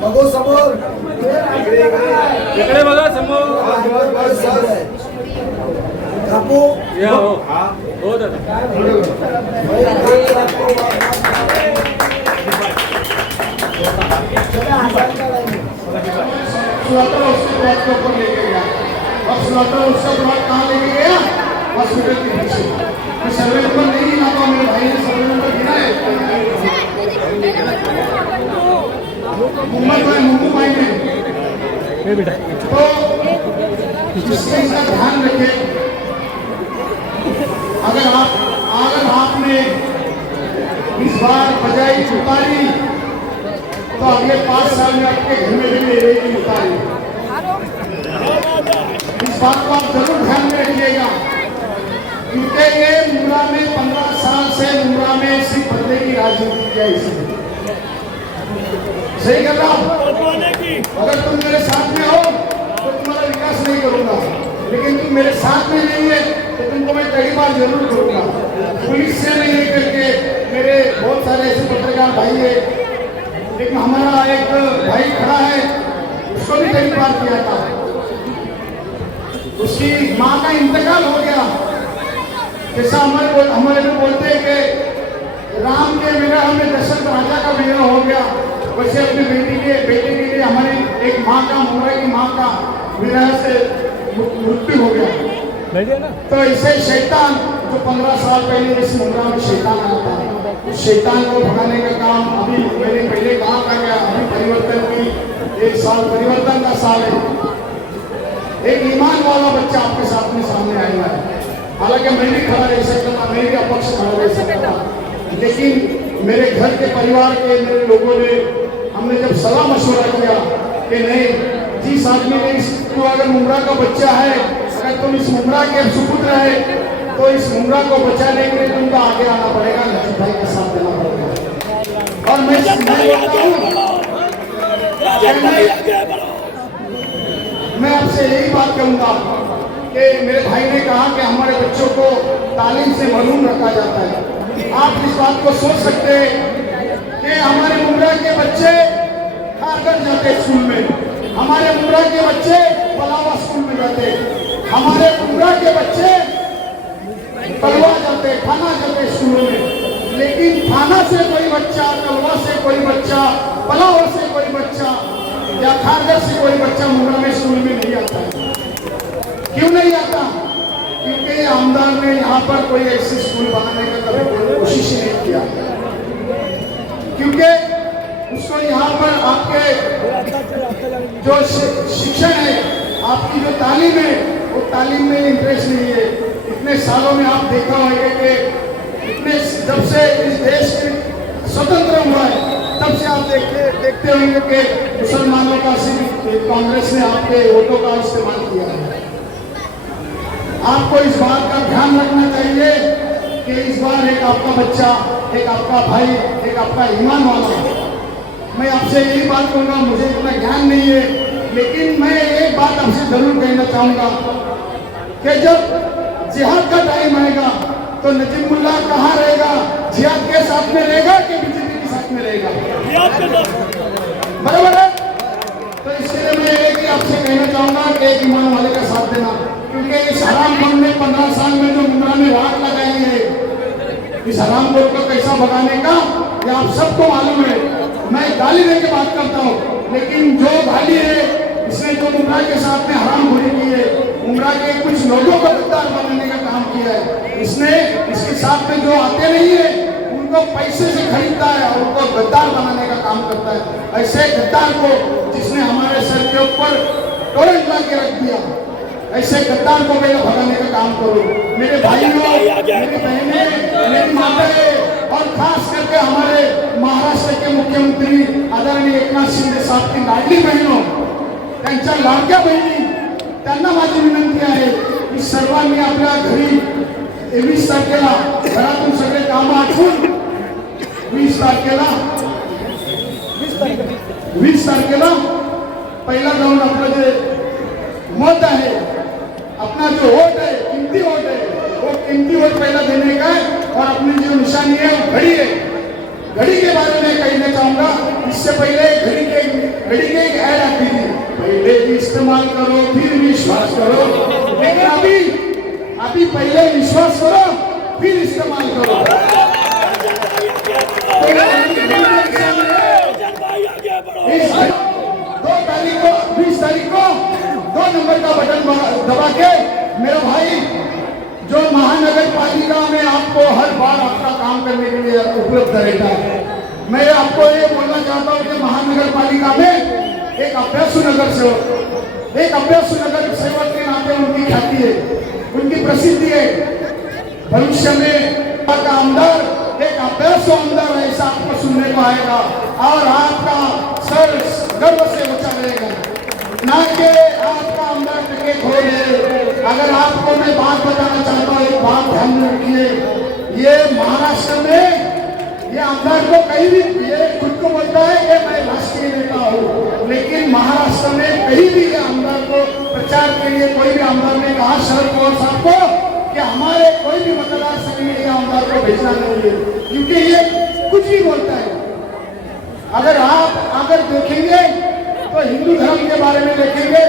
बघू समोर इकडे बघा समोर कापू या हो दादा ऊपर लेके गया और स्लॉटर उसका ब्लॉक कहाँ लेके गया हॉस्पिटल के पीछे। मैं सर्वे नंबर नहीं गिना पाऊँ, मेरे भाई ने सर्वे नंबर गिना है। मुंबई में मुंबई में तो इससे इसका ध्यान रखें। अगर आपने इस बार बजाई उतारी तो अगले 5 साल में आपके घर में भी ले रहेगी उतारी। इस बात को आप जरूर ध्यान में रखिएगा, क्योंकि ये मुंब्रा में 15 साल से मुंब्रा में सिर्फ बदले की राजनीति किया इसलिए। सही कर रहा हूं? अगर तुम मेरे साथ में हो तो तुम्हारा विकास नहीं करूंगा, लेकिन तुम मेरे साथ में नहीं है तो तुमको मैं कई बार जरूर करूंगा। पुलिस से नहीं करके मेरे बहुत सारे ऐसे पत्रकार भाई है, लेकिन हमारा एक भाई खड़ा है, उसको भी कई बार किया था। उसकी माँ का इंतकाल हो गया। जैसा हमारे में बोलते हैं कि राम के विरह में दशरथ राजा का विरह हो गया, वैसे अपनी बेटे के लिए हमारी एक माँ का, मुंबई की माँ का विरह से मृत्यु हो गया। तो ऐसे शैतान जो 15 साल पहले इस मुंब्रा में शैतान आया था, उस शैतान को भगाने का काम अभी मैंने पहले कहा था क्या, अभी परिवर्तन की 1 साल परिवर्तन का साल है। एक ईमान वाला बच्चा आपके साथ में सामने आएगा। हालांकि मैं भी खड़ा रह सकता था, मैं भी अपक्ष खड़ा रह सकता था, लेकिन मेरे घर के परिवार के मेरे लोगों ने, हमने जब सलाह मशवरा किया कि नहीं, जिस आदमी ने इसको, अगर मुंब्रा का बच्चा है, अगर तुम इस मुंब्रा के सुपुत्र है तो इस मुंब्रा को बचाने के लिए तुमको आगे आना पड़ेगा, नजीब भाई का साथ देना पड़ेगा। और मैं आपसे यही बात कहूंगा कि मेरे भाई ने कहा कि हमारे बच्चों को तालीम से महरूम रखा जाता है। आप इस बात को सोच सकते हैं कि हमारे मुंब्रा के बच्चे खारगर जाते स्कूल में, हमारे मुंब्रा के बच्चे पलावा स्कूल में जाते, हमारे मुंब्रा के बच्चे कलवा जाते, थाना जाते स्कूलों में, लेकिन थाना से कोई बच्चा, कलवा से कोई बच्चा, पलावा से कोई बच्चा या खारगर से कोई बच्चा मुंब्रा में स्कूल में नहीं आता है। क्यों नहीं आता? क्योंकि आमदार ने यहाँ पर कोई ऐसी स्कूल बनाने का कभी कोशिश नहीं किया, क्योंकि उसको यहाँ पर आपके जो शिक्षण है, आपकी जो तालीम है, वो तालीम में इंटरेस्ट नहीं है। इतने सालों में आप देखा होगा कि इतने, जब से इस देश स्वतंत्र हुआ है तब से आप देखते होंगे कि मुसलमानों का सिर्फ कांग्रेस ने आपके वोटों का इस्तेमाल किया है। आपको इस बात का ध्यान रखना चाहिए कि इस बार एक आपका बच्चा, एक आपका भाई, एक आपका ईमान वाला है। मैं आपसे यही बात कहूँगा, मुझे इतना ज्ञान नहीं है, लेकिन मैं एक बात आपसे जरूर कहना चाहूँगा कि जब जिहाद का टाइम आएगा तो नजीमुल्लाह कहाँ रहेगा? जिहाद के साथ में रहेगा कि बीजेपी के साथ में रहेगा? बराबर है। तो इसलिए मैं एक ही आपसे कहना चाहूँगा कि एक ईमान वाले का साथ देना, क्योंकि इस हराम खोर ने 15 साल में जो मुंब्रा में रात लगाई है, इस हराम खोर को कैसा भगाने का ये आप सबको मालूम है। मैं गाली दे के बात करता हूँ, लेकिन जो गाली है, इसने जो मुंब्रा के साथ में हरामखोरी की है, मुंब्रा के कुछ लोगों को गद्दार बनाने का काम किया है, इसने इसके साथ में जो आते नहीं है उनको पैसे से खरीदता है और उनको गद्दार बनाने का काम करता है। ऐसे गद्दार को, जिसने हमारे सर के ऊपर टोरेंट ला के रख दिया, ऐसे गद्दार को पहले भगाने का काम करो। मेरे भाइयों, मेरी बहनें, मेरी माताएं और खास करके हमारे महाराष्ट्र के मुख्यमंत्री आदरणीय एकनाथ शिंदे साहब की लाडली बहिणों, त्यांच्या लाडक्या बहिणी, त्यांना माझी विनंती आहे की सर्वांनी आपल्या घरी 20 तारखेला घरातून सगळे कामं आटवून 20 तारखेला पहिला जाऊन आपलं जे मत है, अपना जो वोट है, कीमती वोट है, वो कीमती वोट पहला देने का है और अपनी जो निशानी है वो घड़ी है। घड़ी के बारे में कहना चाहूंगा। इससे पहले घड़ी के एक ऐड आती थी, पहले भी इस्तेमाल करो फिर विश्वास करो। लेकिन अभी पहले विश्वास करो फिर इस्तेमाल करो। 20 तारीख को 2 नंबर का बटन दबा के मेरा भाई जो महानगर पालिका में आपको हर बार आपका काम करने के लिए उपलब्ध रहता है। मैं आपको ये बोलना चाहता हूँ कि महानगर पालिका में एक अभ्यासु नगर सेवक के नाते उनकी ख्याति है, उनकी प्रसिद्धि है। भविष्य में का आमदार एक अभ्यासु आमदार ऐसा आपको सुनने को आएगा और आपका सर गर्व से ऊंचा रहेगा, ना कि आपका आमदार टके खोले। अगर आपको मैं बात बताना चाहता हूँ, एक बात ध्यान में रखिए, ये महाराष्ट्र में ये आमदार को कहीं भी, ये खुद को बोलता है कि मैं राष्ट्रीय नेता हूँ, लेकिन महाराष्ट्र में कहीं भी ये आमदार को प्रचार के लिए कोई भी आमदार ने कहा शरद पवार साहब को कि हमारे कोई भी मतदार संघ में ये आमदार को भेजना नहीं है, क्योंकि ये कुछ भी बोलता है। अगर देखेंगे तो हिंदू धर्म के बारे में देखेंगे,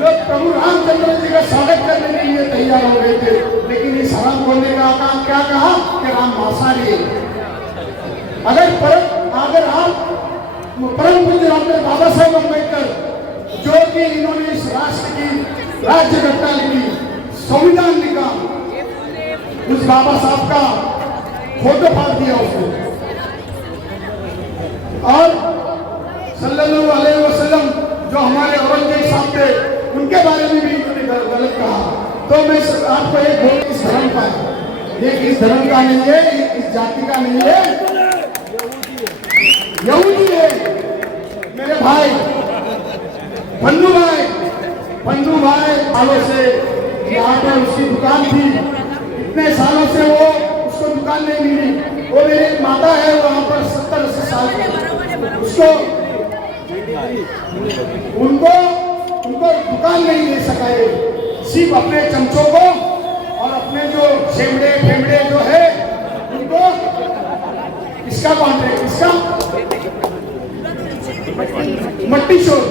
लोग प्रभु रामचंद्र जी का स्वागत करने के लिए तैयार हो गए थे, लेकिन इस हराम बोलने का काम क्या कहा कि राम मांसाहारी है। अगर आप परम पूज्य डॉक्टर बाबा साहेब अम्बेडकर जो कि इन्होंने इस राष्ट्र की राज्य घटना लिखी, संविधान लिखा, उस बाबा साहब का फोटो फाड़ दिया उसको और सल्लल्लाहु अलैहि वसल्लम जो हमारे औरंगजेब साहब थे उनके बारे में भी इन्होंने गलत कहा। तो मैं आपको एक बोल, इस धर्म का, ये इस धर्म का नहीं है, इस जाति का नहीं है, यहूदी है। मेरे भाई पन्नू भाई सालों से यहाँ पर उसकी दुकान थी, इतने सालों से वो उसको दुकान नहीं मिली। वो मेरी एक माता है वहाँ पर 70-80 साल की, उसको उनको दुकान नहीं ले सका है, सिर्फ अपने चमचों को और अपने जो फेमड़े जो है उनको इसका कॉन्ट्रैक्ट, इसका मट्टी शोर,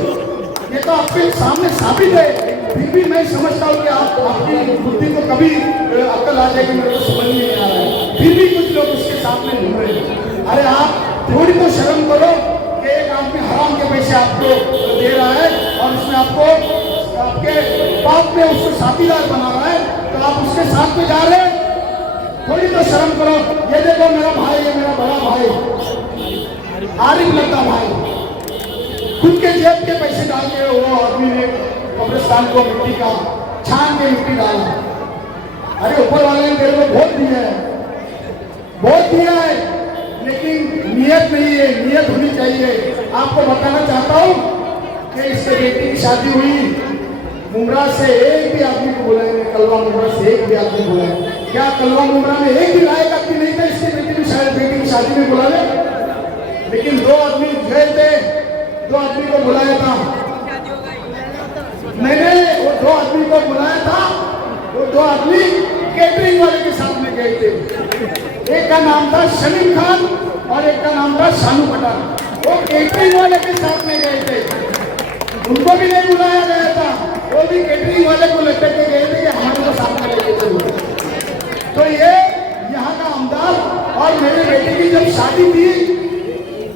ये तो आपके सामने साबित है। फिर भी मैं समझता हूँ कि आपकी बुद्धि को कभी अक्ल आ जाएगी, मेरे को समझ नहीं आ रहा है, फिर भी कुछ लोग उसके सामने घूम रहे हैं। अरे आप थोड़ी तो शर्म करो कि एक आदमी हराम के पैसे आपको दे रहा है और उसमें आपको आपके बाप में उसको साथीदार बना रहा है, तो आप उसके साथ में जा रहे हैं, थोड़ी तो शर्म करो। ये देखो मेरा भाई है, मेरा बड़ा भाई आरिफ लगता भाई, खुद के जेब के पैसे डाल के वो आदमी ने कब्रिस्तान को मिट्टी का छान के मिट्टी डाला। अरे ऊपर वाले ने तेरे को बहुत दिया है, लेकिन नियत नहीं है, नियत होनी चाहिए। आपको बताना चाहता हूँ कि इससे बेटी की शादी हुई, मुमरा से एक भी आदमी को बुलाएंगे, कलवा मुमरा से एक भी आदमी बुलाएंगे। क्या कलवा मुमरा में एक भी लायक आदमी नहीं था इसकी बेटी की शादी में बुला ले? लेकिन 2 आदमी गए थे, 2 आदमी को बुलाया था, मैंने वो 2 आदमी को बुलाया था, वो 2 आदमी केटरिंग वाले के साथ में गए थे। एक का नाम था शमीम खान और एक का नाम था शानू पठान। वो केटरिंग वाले के साथ में गए थे, उनको भी नहीं बुलाया गया था, वो भी केटरिंग वाले को लटक के गए थे कि हमारे को साथ में लेके चलो। तो ये यहाँ का आमदार और मेरे बेटे की जब शादी थी,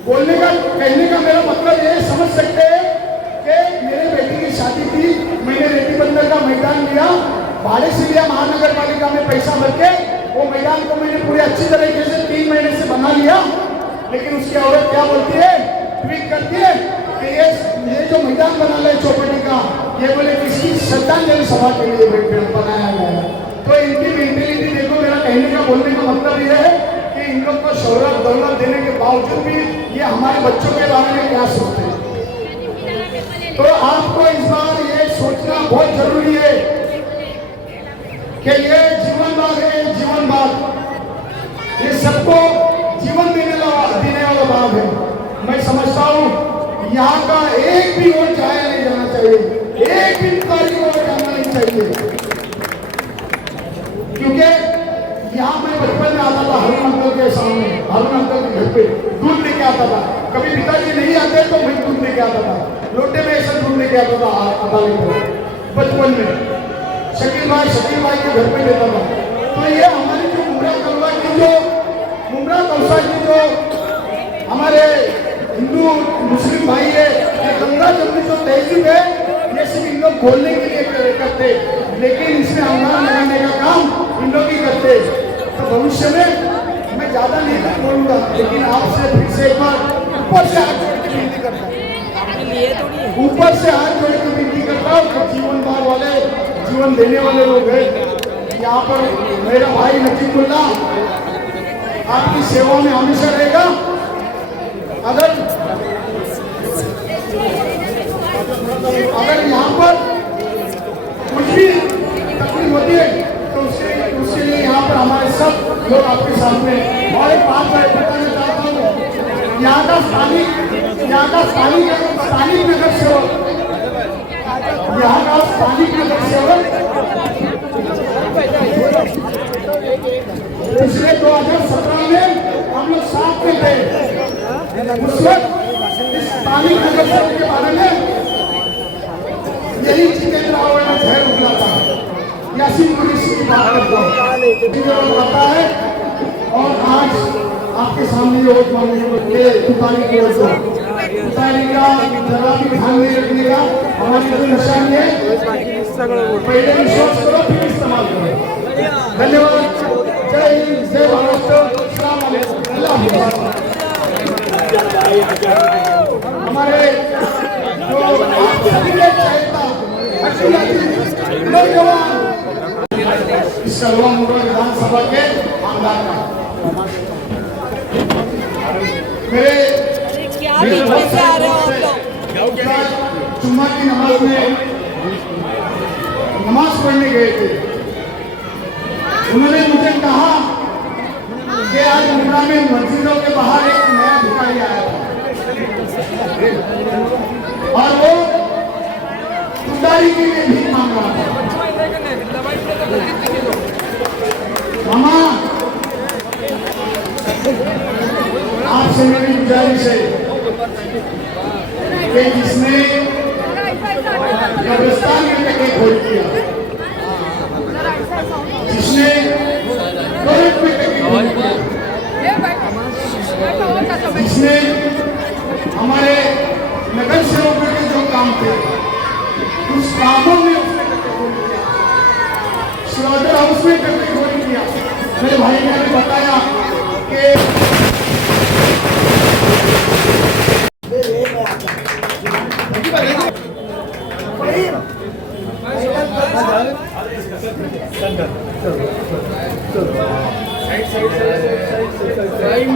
कहने का मेरा मतलब ये समझ सकते हैं कि मेरे बेटी की शादी थी, मैंने रेती बंदर का मैदान लिया, भाड़े से लिया, महानगर पालिका में पैसा भर के वो मैदान को मैंने पूरी अच्छी तरीके से 3 महीने से बना लिया। लेकिन उसकी औरत क्या बोलती है, ट्वीट करती है कि ये जो मैदान बना ले चौपाटी का, ये बोले किसी श्रद्धांजलि सभा के लिए बनाया गया है। तो इनकी मेंटेलिटी देखो, मेरा कहने का बोलने का मतलब ये है कि इन लोग को शोहरत दौलत देने के बावजूद भी ये हमारे बच्चों के बारे में क्या सोचते हैं। तो आपको इस बार ये सोचना बहुत जरूरी है कि ये जीवन बाग है, जीवन बाग, ये सबको जीवन देने वाला बाग है। मैं समझता हूँ यहाँ का एक भी वोट जाया नहीं जाना चाहिए, एक भी तारीख वोट जाना नहीं चाहिए, क्योंकि यहाँ मैं बचपन में आता था हरि मंडल के साथ पे दूध लेके आता था। कभी पिताजी नहीं आते तो मैं दूध लेके आता था, लोटे में ऐसा दूध लेके आता था आधा लीटर बचपन में। शकील भाई के घर पे देता था। तो ये हमारी जो मुमरा कौसा की जो हमारे हिंदू मुस्लिम भाई है, ये गंगा जमुनी जो तहजीब है, ये सिर्फ इन लोग बोलने के लिए करते, लेकिन इसमें अंगार लगाने का काम इन लोग ही करते। तो भविष्य में मैं ज्यादा नहीं बोलूंगा, लेकिन आपसे फिर से एक बार ऊपर से हाथ जोड़ के विनती करता हूँ, ऊपर से हाथ जोड़ के विनती करता हूँ। तो जीवन दान वाले, जीवन देने वाले लोग हैं। यहाँ पर मेरा भाई नजीबुल्ला आपकी सेवा में हमेशा रहेगा। अगर यहाँ पर कुछ भी तकलीफ होती है तो उसके लिए यहाँ पर हमारे सब लोग आपके सामने। और एक बात मैं बताना चाहता हूँ, यहाँ का स्थानिक नगर सेवक, यहाँ का स्थानिक नगर सेवक पिछले 2017 में हम लोग साथ में थे। उस वक्त स्थानिक नगर सेवक के बारे में यही जितेंद्र रावत ने झेल उठा था। यासीन कुरैशी की बात करता हूँ आता है। और आज आपके सामने ये वोट मांगने के उतारी की उतारी का जरा भी ध्यान नहीं रखने का हमारी कोई निशानी है। पहले विश्वास करो फिर इस्तेमाल करो। धन्यवाद। जय हिंद, जय भारत, अस्सलाम वालेकुम, अल्लाह हाफ़िज़। हमारे जो आप सभी के चाहता नौजवान इस कलवा मुंडा विधानसभा के आमदार का मेरे जुम्मा की नमाज में नमाज पढ़ने गए थे। उन्होंने मुझे कहा कि आज मुंडा में मस्जिदों के बाहर एक नया भिखारी आया और वो उतारी के लिए भी मांग रहा था। मामा आपसे मेरी गुजारिश है कि जिसने कब्रिस्तान में टके खोल दिया, जिसने टॉयलेट में टके खोल दिया, जिसने हमारे नगर सेवकों के जो काम थे उस कामों में उसने टके खोल दिया, स्लॉटर हाउस में टके खोल दिया। मेरे भाई ने बताया कि टाइम